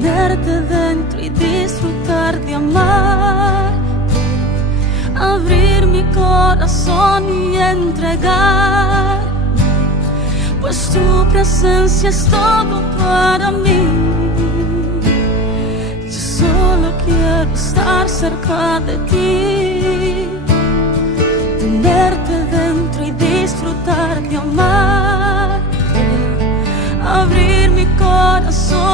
tenerte dentro y disfrutar de amarte, abrir mi corazón y entregar, pues tu presencia es todo para mí. Yo solo quiero estar cerca de ti, tenerte dentro y disfrutar de amarte, abrir mi corazón